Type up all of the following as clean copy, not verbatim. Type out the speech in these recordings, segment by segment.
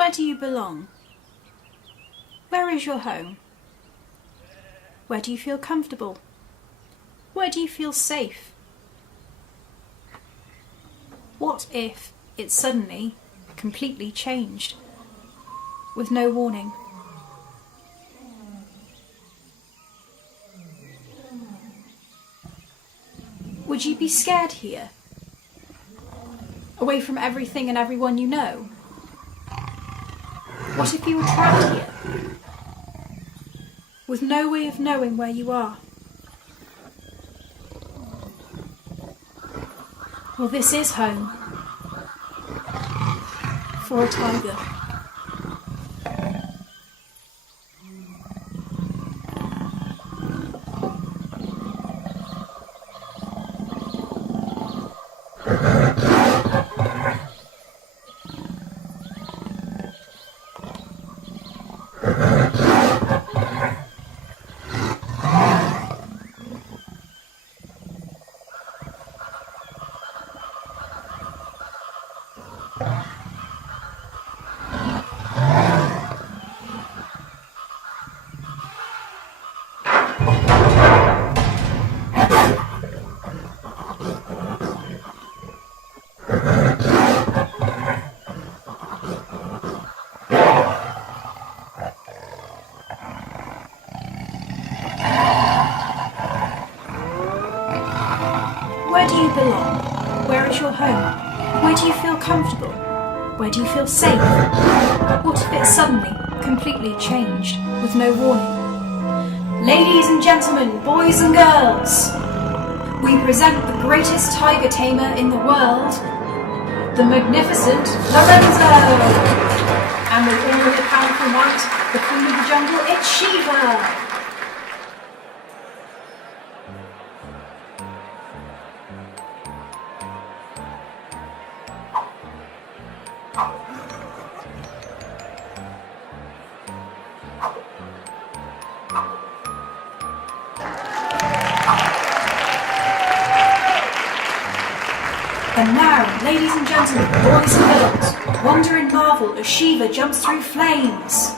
Where do you belong? Where is your home? Where do you feel comfortable? Where do you feel safe? What if it suddenly, completely changed, with no warning? Would you be scared here? Away from everything and everyone you know? What if you were trapped here? With no way of knowing where you are? Well, this is home. For a tiger. Where do you belong? Where is your home? Where do you feel comfortable? Where do you feel safe? What if it suddenly, completely changed, with no warning? Ladies and gentlemen, boys and girls, we present the greatest tiger tamer in the world, the magnificent Lorenzo! And with all of the powerful might, the queen of the jungle, it's Shiva! And now, ladies and gentlemen, boys and girls, wonder and marvel as Shiva jumps through flames.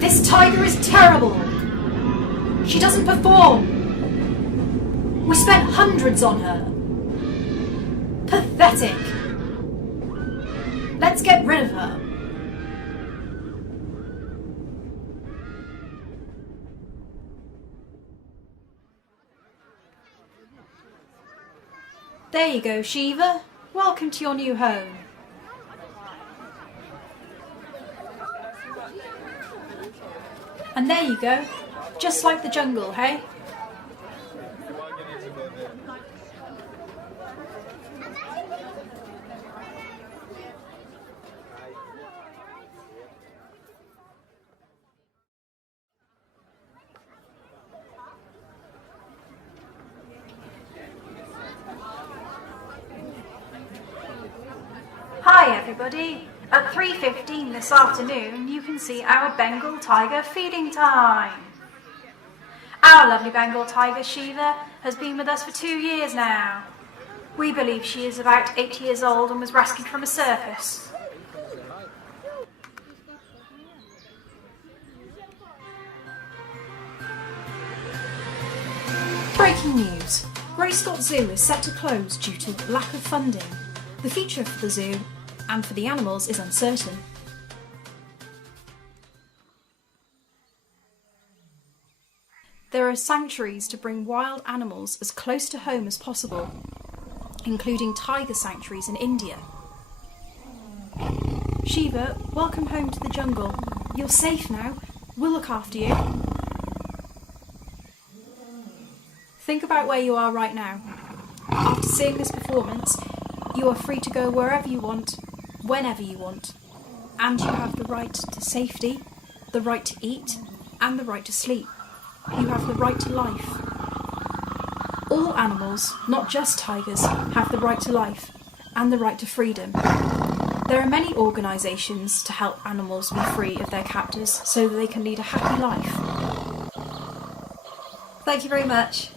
This tiger is terrible. She doesn't perform. We spent hundreds on her. Pathetic. Let's get rid of her. There you go, Shiva. Welcome to your new home. And there you go, just like the jungle, hey? Hi everybody! At 3:15 this afternoon, you can see our Bengal tiger feeding time. Our lovely Bengal tiger, Shiva, has been with us for 2 years now. We believe she is about 8 years old and was rescued from a circus. Breaking news. Grey Scott Zoo is set to close due to lack of funding. The future for the zoo and for the animals is uncertain. There are sanctuaries to bring wild animals as close to home as possible, including tiger sanctuaries in India. Shiva, welcome home to the jungle. You're safe now. We'll look after you. Think about where you are right now. After seeing this performance, you are free to go wherever you want, whenever you want. And you have the right to safety, the right to eat, and the right to sleep. You have the right to life. All animals, not just tigers, have the right to life and the right to freedom. There are many organisations to help animals be free of their captors so that they can lead a happy life. Thank you very much.